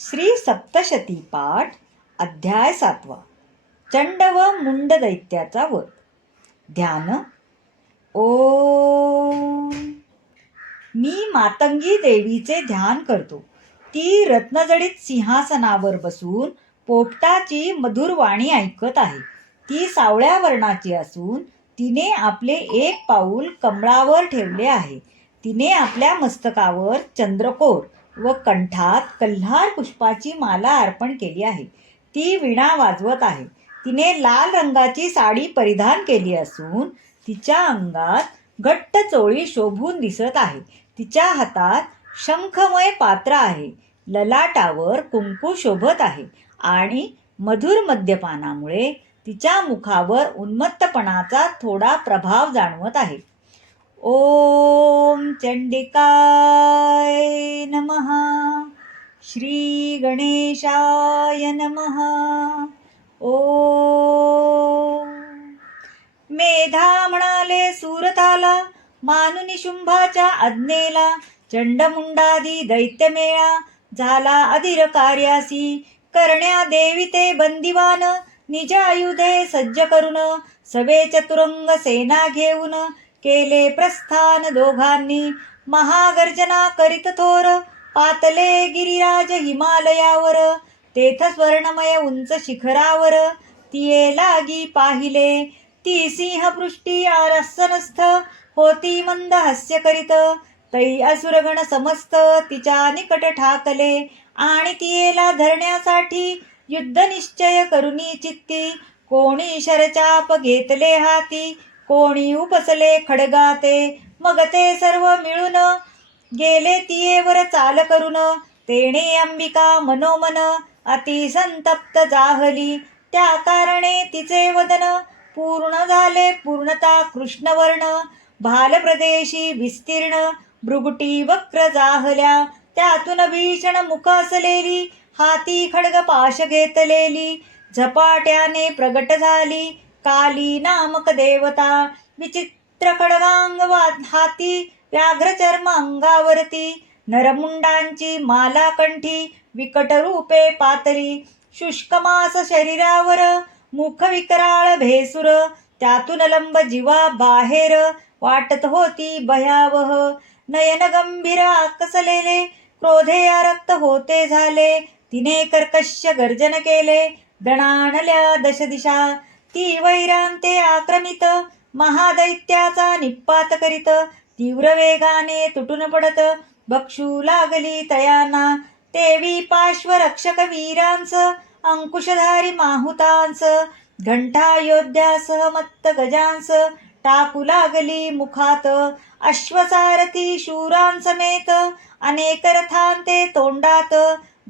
श्री सप्तशती पाठ अध्याय सातवा. चंड व मुंड दैत्याचा वध. ध्यान. ओ मी मातंगी देवीचे ध्यान करतो. ती रत्नजडित सिंहासनावर बसून पोपटाची मधुर वाणी ऐकत आहे. ती सावळ्या वर्णाची असून तिने आपले एक पाऊल कमळावर ठेवले आहे. तिने आपल्या मस्तकावर चंद्रकोर व कंठात कल्हार पुष्पाची माला अर्पण केली आहे. ती विणा वाजवत आहे. तिने लाल रंगाची साडी परिधान केली असून तिच्या अंगात घट्ट चोळी शोभून दिसत आहे. तिच्या हातात शंखमय पात्र आहे. ललाटावर कुंकू शोभत आहे आणि मधुर मद्यपानामुळे तिच्या मुखावर उन्मत्तपणाचा थोडा प्रभाव जाणवत आहे. ओम चंडिकाय नमः। श्री गणेशाय नमः। ओ मेधा म्हणाले सुरताला मानुनी शुंभाच्या आज्ञेला चंडमुंडादी दैत्यमेळा झाला अधिर कार्यासी करण्या देवी ते बंदिवान निज आयुधे सज्ज करून सवे चतुरंग सेना घेऊन केले प्रस्थान दोघांनी. महागर्जना करीत थोर पातले गिरिराज हिमालयावर. तेथ स्वर्णमय उंच शिखरावर. तिये लागी पाहिले ती सिंहपृष्टी आरसनस्थ होती मंद हास्य करीत तै असुरगण समस्त तिच्या निकट ठाकले. आणि तियेला धरण्यासाठी युद्ध निश्चय करुनी चित्ती. कोणी शरचाप घेतले हाती कोणी उपसले खडगाते. मग ते सर्व मिळून गेले तियेवर चाल करून. तेणे अंबिका मनोमन अति संतप्त जाहली. त्या कारणे तिचे वदन पूर्ण झाले पूर्णता कृष्णवर्ण. भालप्रदेशी विस्तीर्ण भृगुटी वक्र जाहल्या. त्यातून भीषण मुख असलेली हाती खडग पाश घेतलेली. झपाट्याने प्रगट झाली. काली नामक देवता विचित्र खडगांग वा- हाती व्याघ्र चर्म अंगावरती नरमुंडांची माला कंठी विकट रूपे पातरी शुष्क मास शरीरावर मुख विकराळ भेसुर त्यातून लंब जीवा बाहेर वाटत होती भयावह नयन गंभीर आकसलेले क्रोधे आरक्त होते झाले तिने कर्कश गर्जन केले दणाणल्या दश दिशा ती वैरांते आक्रमित महादैत्याचा निपात करीत तीव्र वेगाने तुटून पडत बक्षू लागली तयाना. तेवी पार्श्वरक्षक वीरांस अंकुशधारी माहुतांस घंटा योद्ध्यास मत्त गजांस टाकू लागली मुखात. अश्वसारथी शूरांसमेत अनेक रथांते तोंडात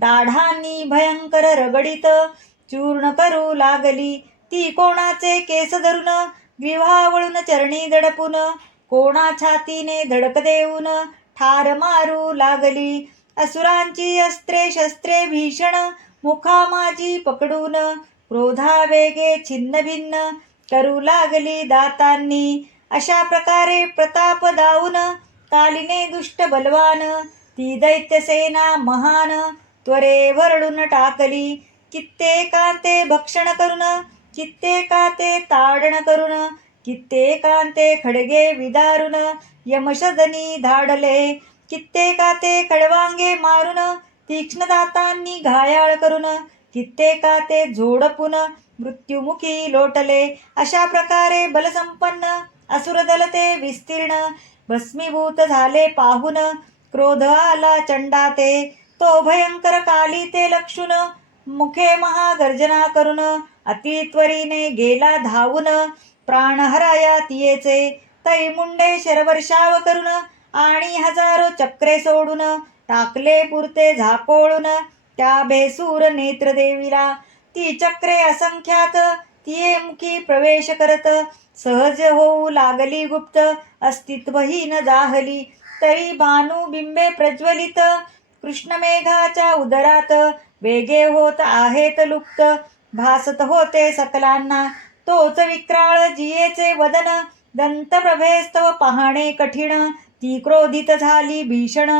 दाढांनी भयंकर रगडीत चूर्ण करू लागली ती कोणाचे केस धरून विवाहवळून चरणी दडपून कोणा छातीने धडक देऊन ठार मारू लागली. असुरांची अस्त्रे शस्त्रे भीषण मुखा माझी पकडून क्रोधा वेगे छिन्न भिन्न करू लागली दातांनी. अशा प्रकारे प्रताप दाऊन कालिने दुष्ट बलवान ती दैत्यसेना महान त्वरे वरडून टाकली. कित्येकांते भक्षण करून कित्येका ते ताडण करून कित्येकांते खडगे विदारून यमशदनी धाडले. कित्येका ते खडवांगे मारून तीक्ष्ण दातांनी घायाळ करून कित्येका ते झोडपून मृत्युमुखी लोटले. अशा प्रकारे बलसंपन्न असुरदल ते विस्तीर्ण भस्मीभूत झाले पाहून क्रोध आला चंडाते. तो भयंकर काली ते लक्षून मुखे महागर्जना करून अतित्वरीने गेला धावून प्राण हराया तियेचे तै मुंडे शरवर्षाव करून आणि हजारो चक्रे सोडून टाकले पुरते झाकोळून त्या भेसूर नेत्रदेवीला. ती चक्रे असंख्यात तिये मुखी प्रवेश करत सहज होऊ लागली गुप्त अस्तित्वहीन जाहली. तरी भानू बिंबे प्रज्वलित कृष्णमेघाच्या उदरात वेगे होत आहेत लुप्त. भासत होते सकलांना. तोच विक्राळ जियेचे वदन. दंतप्रभेस्तव पाहणे कठीण. ती क्रोधित झाली भीषण.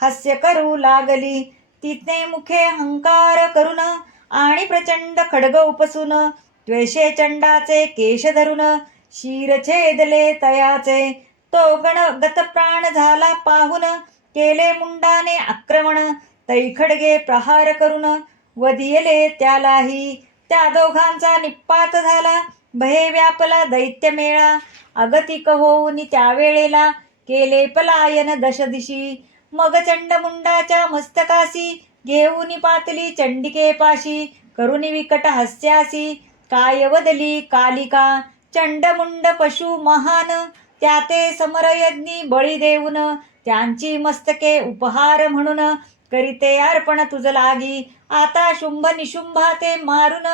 हास्य करू लागली. तिने मुखे हंकार करून आणि प्रचंड खडग उपसून त्वेषे चंडाचे केश धरून शिर छेदले तयाचे. तो गण गतप्राण झाला पाहून केले मुंडाने आक्रमण. तैखडगे प्रहार करून वदियले त्यालाही. त्या दोघांचा निपात झाला. भये व्यापला दैत्य मेळा. अगतिक होऊन त्यावेळेला केले पलायन दशदिशी मग चंडमुंडाच्या मस्तकासी घेऊन पातली चंडिकेपाशी करुणी विकट हस्यासी. काय वदली कालिका? चंडमुंड पशु महान. त्याते समरयज्ञी बळी देऊन त्यांची मस्तके उपहार म्हणून करीते अर्पण तुझ लागी. आता शुंभ निशुंभा ते मारून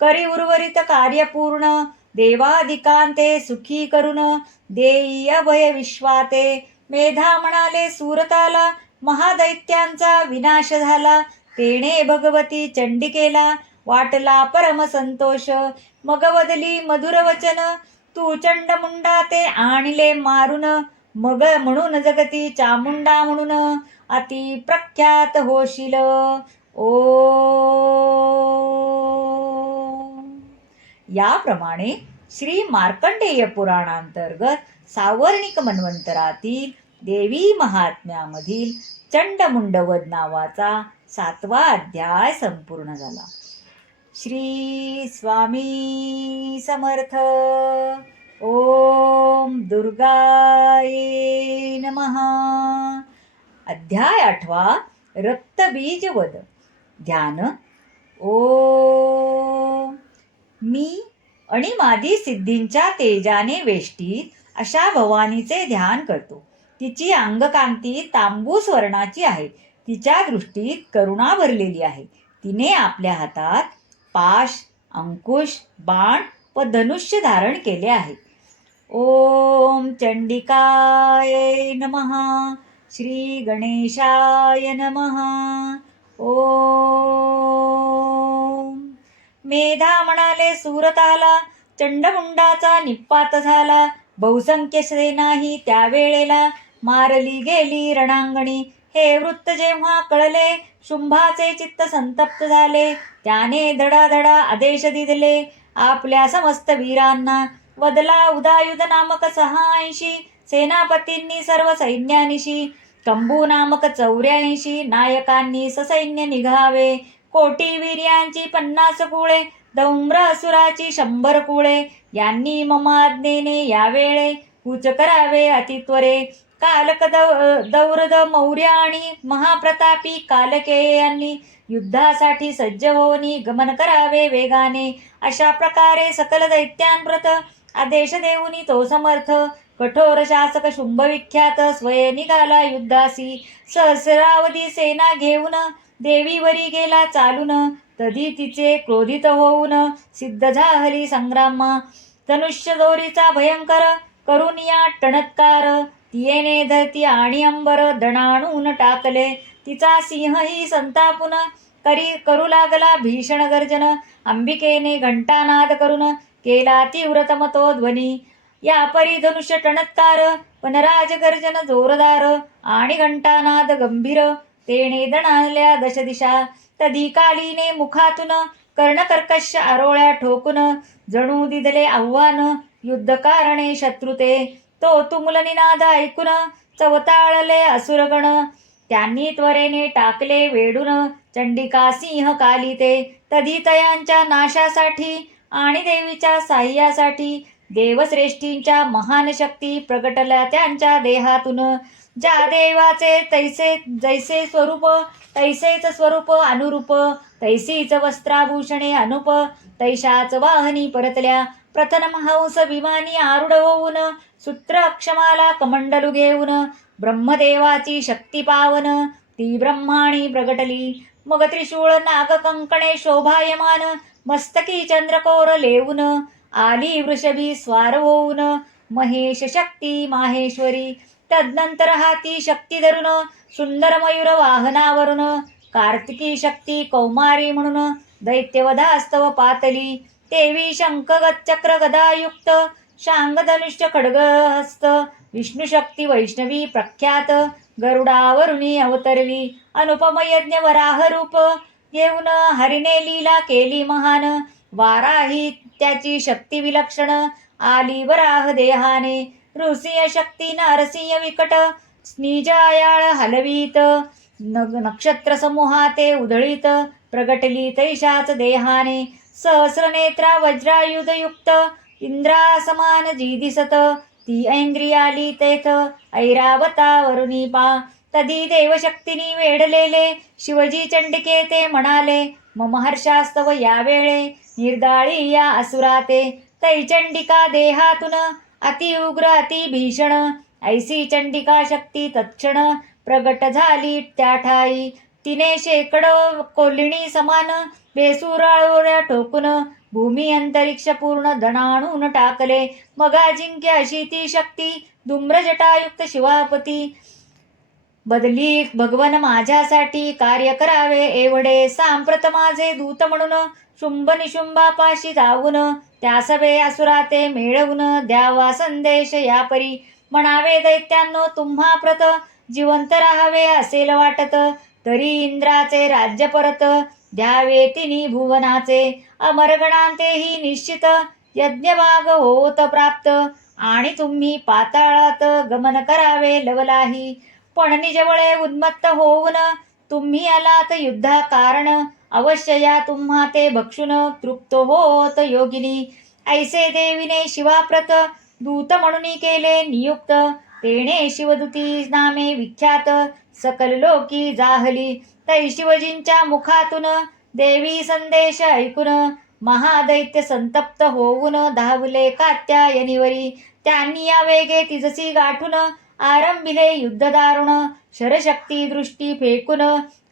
करी उर्वरित कार्य पूर्ण. देवादिकांते सुखी करून देई अभय विश्वाते. मेधा म्हणाले सुरताला महादैत्यांचा विनाश झाला. तेणे भगवती चंडिकेला वाटला परम संतोष. मग वदली मधुर वचन तू चंडमुंडा ते आणले मारून. मग म्हणून जगती चामुंडा म्हणून अति प्रख्यात होशील. ओ. याप्रमाणे श्री मार्कंडेय पुराणांतर्गत सावर्णिक मन्वंतरातील देवी महात्म्यामधील चंडमुंडवद नावाचा सातवा अध्याय संपूर्ण झाला. श्री स्वामी समर्थ. ओम दुर्गाय नमः. अध्याय आठवा रक्तबीज वध ध्यान. ओ मी आणि मादी सिद्धींच्या तेजाने वेष्टीत अशा भवानीचे ध्यान करतो. तिची अंगकांती तांबूस वर्णाची आहे. तिच्या दृष्टीत करुणा भरलेली आहे. तिने आपल्या हातात पाश अंकुश बाण व धनुष्य धारण केले आहे. ओम चंडिकाय नमः श्री गणेशाय नमः। ओम। मेधा म्हणाले सुरताला चंडमुंडाचा निपात झाला बहुसंख्य सेनाही त्यावेळेला मारली गेली रणांगणी. हे वृत्त जेव्हा कळले शुंभाचे चित्त संतप्त झाले. त्याने धडाधडा आदेश दिले आपल्या समस्त वीरांना वदला उदायुध नामक सहाऐंशी सेनापतींनी सर्व सैन्यानिशी कंबू नामक चौऱ्याऐंशी नायकांनी ससैन्य निघावे कोटी वीर्यांची पन्नास कुळे दौम्र असुराची शंभर कुळे यांनी ममाज्ञेने यावेळे कूच करावे अतित्वरे कालक दौरद मौर्य आणि महाप्रतापी कालकेय यांनी युद्धासाठी सज्ज होऊनी गमन करावे वेगाने अशा प्रकारे सकल दैत्यांप्रत आदेश देऊनी तो समर्थ. कठोर शासक शुंभविख्यात विख्यात निघाला युद्धासी. सहस्रावधी सेना घेऊन देवीवरी गेला चालून. तधी तिचे क्रोधित होऊन सिद्ध झाहरी संग्रामा. धनुष्य दोरीचा भयंकर करून या टणत्कार. तियेने धरती आणि अंबर दणाणून टाकले. तिचा सिंहही संतापून करी करू लागला भीषण गर्जन. अंबिकेने घंटानाद करून केला तीव्रतम तो ध्वनी या परी धनुष्य टणत्कार वनराज गर्जन जोरदार आणि घंटानाद गंभीर. तेने दणाल्या दश दिशा तधी कालीने मुखातून कर्णकर्कश आरोळ्या ठोकून जणू दिदले आव्हान. युद्ध कारणे शत्रुते तो तुमुल निनाद ऐकून चवताळले असुरगण. त्यांनी त्वरेने टाकले वेडून चंडिका सिंह काली ते तयांच्या नाशासाठी आणि देवीच्या साह्यासाठी देवश्रेष्ठींच्या महान शक्ती प्रगटल्या त्यांच्या देहातून. ज्या देवाचे तैसे जैसे स्वरूप तैसेच स्वरूप अनुरूप तैसीच वस्त्राभूषणे अनुप तैशाच वाहनी परतल्या. प्रथम हंस विमानी आरूढ होऊन सूत्र अक्षमाला कमंडलू घेऊन ब्रह्मदेवाची शक्ती पावन ती ब्रह्माणी प्रगटली. मग त्रिशूळ नाग कंकणे शोभायमान मस्तकी चंद्रकोर लेऊन आली वृषभी स्वार होऊन. महेश शक्ती माहेश्वरी तदनंतर हाती शक्ती धरून सुंदर मयूर वाहनावरून. कार्तिकी शक्ती कौमारी म्हणून दैत्यवधास्तव पातली. तेवी शंखगत चक्र गदायुक्त शांगधनुष्य धनुष्य खड्ग विष्णू शक्ती वैष्णवी प्रख्यात गरुडावरुणी अवतरली. अनुपम यज्ञ वराहरूप येऊन हरिने लीला केली महान. वाराही त्याची शक्ती विलक्षण. आली वराह देहाने. ऋषीय शक्ती नरसिंह विकट. स्निजायाळ हलवीत. नग नक्षत्र समूहाते उधळीत. प्रगटली तैशाच देहाने. सहस्रनेत्रा वज्रायुधयुक्त. इंद्रा समान जी दिसत. ती ऐंद्रियाली तेथ ऐरावता वरुणी पा तदी देवशक्तीनी वेढलेले. शिवजी चंडिके ते म्हणाले मम हर्षास्तव यावेळे. निर्दाळी या असुराते. तै चंडिका देहातून अति उग्र अति भीषण. ऐसी चंडिका शक्ती तत्क्षण प्रगट झाली त्या ठाई तिने शेकडो कोलिणी समान बेसुराळोऱ्या ठोकून भूमी अंतरिक्ष पूर्ण दणाणून टाकले. मग अजिंक्य अशी ती शक्ती धूम्रजटायुक्त शिवापती. बदली भगवन माझ्यासाठी कार्य करावे एवढे. सांप्रत माझे दूत म्हणून शुंभ निशुंभापाशी जाऊन त्या सभे असुराते मिळवून द्यावा संदेश यापरी. म्हणावे दैत्यांनो तुम्हा प्रत जिवंत राहावे असेल वाटत तरी इंद्राचे राज्य परत द्यावे तिनी भुवनाचे. अमरगणांतेही निश्चित यज्ञभाग होत प्राप्त. आणि तुम्ही पाताळात गमन करावे लवलाही. पण निजवळे उन्मत्त होऊन तुम्ही आलात युद्धा कारण अवश्य या तुम्हा ते भक्षून तृप्त होत योगिनी. ऐसे देवीने शिवाप्रत दूत म्हणून केले नियुक्त. तेने शिवदूती नामे विख्यात सकल लोकी जाहली. तै शिवजींच्या मुखातून देवी संदेश ऐकून महादैत्य संतप्त होऊन धावले कात्यायनीवरी. त्यांनी या वेगे तिजसी गाठून आरंभिले युद्ध दारुण शरशक्ती दृष्टी फेकून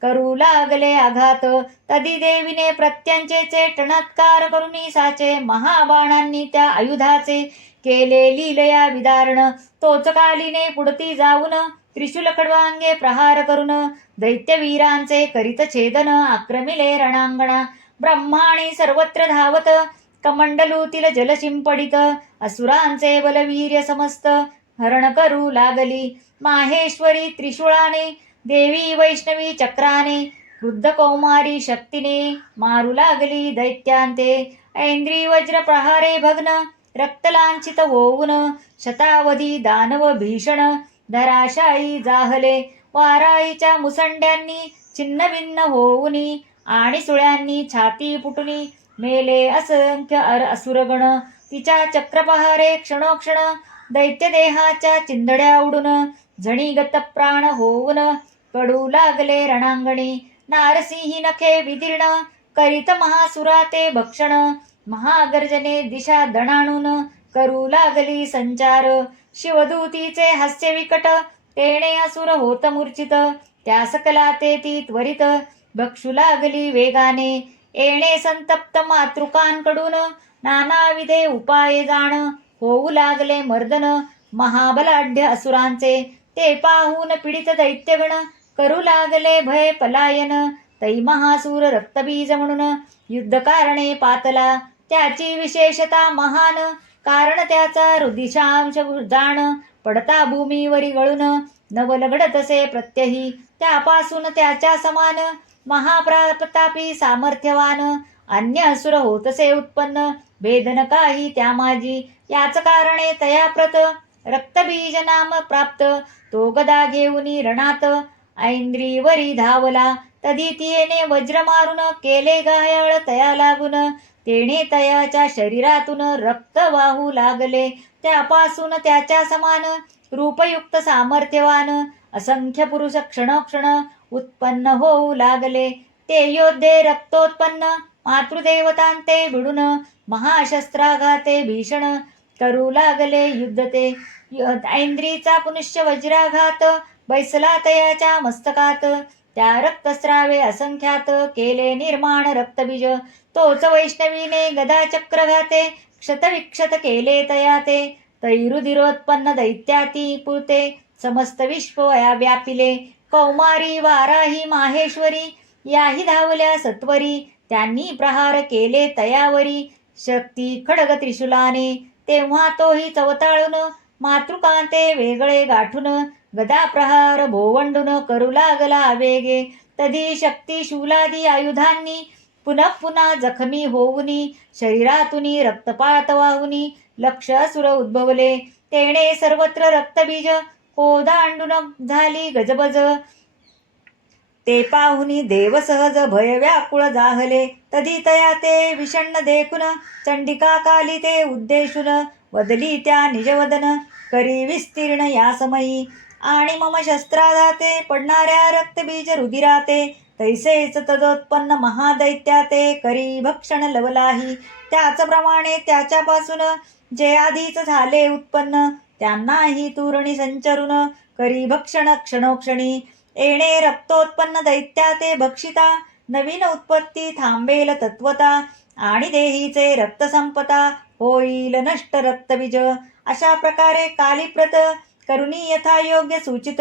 करू लागले आघात. तदी देवीने प्रत्यंचेचे टणत्कार करून साचे महाबाणांनी त्या आयुधाचे केले लीलया विदारण. तोच कालीने पुढती जाऊन त्रिशूल खडवांगे प्रहार करून दैत्यवीरांचे करीत छेदन आक्रमिले रणांगणा. ब्रह्माणी सर्वत्र धावत कमंडलूतील जलशिंपडित असुरांचे बलवीर्य समस्त हरण करू लागली. माहेश्वरी त्रिशूळाने देवी वैष्णवी चक्राने वृद्ध कौमारी शक्तीने मारू लागली दैत्यांते. ऐंद्री वज्र प्रहारे भग्न रक्तलांछित होऊन शतावधी दानव भीषण धराशायी जाहले. वाराईच्या मुसंड्यांनी छिन्नभिन्न होऊनी आणि सुळ्यांनी छाती फुटुनी मेले असंख्य अर असुरगण. तिच्या चक्रपहारे क्षणोक्षण दैत्यदेहाच्या चिंधड्या उडून झणीगत प्राण होऊन पडू लागले रणांगणी. नारसिंही नखे विदीर्ण करीत महासुरा ते भक्षण. महागर्जने दिशा दणाणून करू लागली संचार. शिवदूतीचे हास्य विकट तेणे असुर होत मूर्छित. त्या सकला ते ती त्वरित भक्षू लागली वेगाने. येणे संतप्त मातृकांकडून नानाविधे उपाय जाण. होऊ लागले मर्दन. महाबलाढ्य असुरांचे ते पाहून पीडित दैत्यगण करू लागले भय पलायन. तै महासूर रक्तबीज म्हणून युद्ध कारणे पातला. त्याची विशेषता महान कारण त्याचा रुदिशांश जाण. पडता भूमीवरी गळून नवलगडतसे प्रत्यही त्यापासून त्याच्या समान महाप्रतापी सामर्थ्यवान. अन्य असुर होतसे उत्पन्न भेदन काही त्या माझी याच कारणे तया प्रत रक्तबीज नाम प्राप्त. तो गदा घेऊनी रणात ऐंद्रीवरी धावला. तधी तियेने वज्र मारून केले गायळ तया लागून. तेने तयाच्या शरीरातून रक्त वाहू लागले. त्यापासून त्याच्या समान रूपयुक्त सामर्थ्यवान असंख्य पुरुष क्षणक्षण उत्पन्न होऊ लागले. ते योद्धे रक्तोत्पन्न मातृदेवतांते भिडून महाशस्त्राघाते भीषण करू लागले युद्ध ते ऐंद्रीचा पुनश्च वज्राघात बैसला तयाच्या मस्तकात त्या रक्तस्रावे असंख्यात केले निर्माण रक्तबीज. तोच वैष्णवीने गदा चक्रघाते क्षतविक्षत केले तया ते तैरुदिरोत्पन्न दैत्याती पुरते समस्त विश्व या व्यापिले. कौमारी वाराही माहेश्वरी याही धावल्या सत्वरी. त्यांनी प्रहार केले तयावरी. शक्ती खडग त्रिशूलाने तेव्हा तोही चवताळून मातृकांते वेगळे गाठून गदा प्रहार भोवंडून करू लागला वेगे. तधी शक्ती शूलादी आयुधांनी पुनः पुन्हा जखमी होऊनी शरीरातुनी रक्तपात वाहुनी लक्ष असुर उद्भवले. तेणे सर्वत्र रक्तबीज कोदांडून झाली गजबज. ते पाहुनी देव सहज भय व्याकुळ जाहले. तधी तया ते विषण्ण देखून चंडिका काली ते उद्देशून वदली त्या निजवदन. करी विस्तीर्ण या समयी. आणि मम शस्त्राधाते पडणाऱ्या रक्तबीज रुधिराते. तैसेच तदोत्पन्न महादैत्याते करी भक्षण लवलाही. त्याचप्रमाणे त्याच्यापासून जे आधीच झाले उत्पन्न त्यांनाही तुरणी संचरून करी भक्षण क्षणोक्षणी. येणे रक्तोत्पन्न दैत्या ते भक्षिता नवीन उत्पत्ती थांबेल तत्वता आणि देहीचे रक्तसंपता होईल नष्ट रक्तबीज. अशा प्रकारे कालीप्रत करुणी यथायोग्य सूचित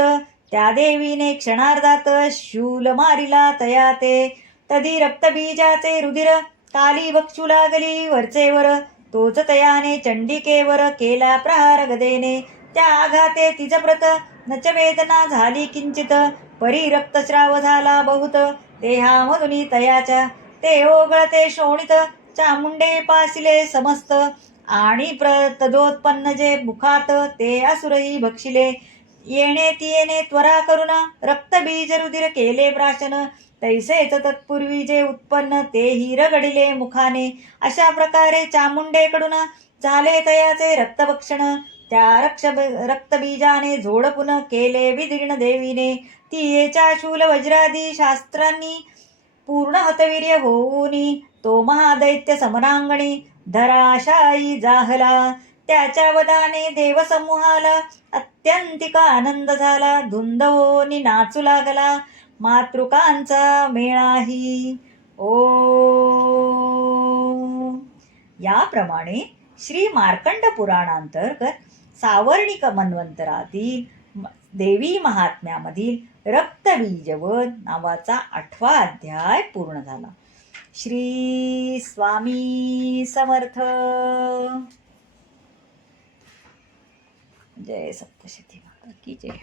त्या देवीने क्षणार्धात शूल मारिला तया ते. तधी रक्तबीजाचे रुधिर काली बक्षू लागली वरचेवर तोच तयाने चंडिकेवर केला प्रहार गदेने. त्या आघाते तिजप्रत नच वेदना झाली किंचित परी रक्तस्राव झाला बहुत. देहामधुनी तयाच्या ते ओघळते शोणित चामुंडे पासिले समस्त. आणि तदोत्पन्न जे मुखात ते असुरही भक्षिले येणे येणे त्वरा करून रक्तबीज रुधिर केले प्राशन. तैसेच तत्पूर्वी जे उत्पन्न तेही रगडिले मुखाने. अशा प्रकारे चामुंडेकडून झाले तयाचे रक्तभक्षण. त्या रक्ष रक्तबीजाने झोडपून केले विदीर्ण देवीने. तियेच्या शूल वज्रादी शास्त्रांनी पूर्ण हतवीर्य होऊनी तो महादैत्य समरांगणी धराशाई जाहला. त्याच्या वदाने देवसमूहाला अत्यंतिक आनंद झाला. धुंदवोनी नाचू लागला. मातृकांचा मेळाही. ओ. याप्रमाणे श्री मार्कंड पुराणांतर्गत सावर्णिक मन्वंतरातील देवी महात्म्यामधील रक्तबीजवध नावाचा आठवा अध्याय पूर्ण झाला. श्री स्वामी समर्थ. जय सप्तशती माता की जय.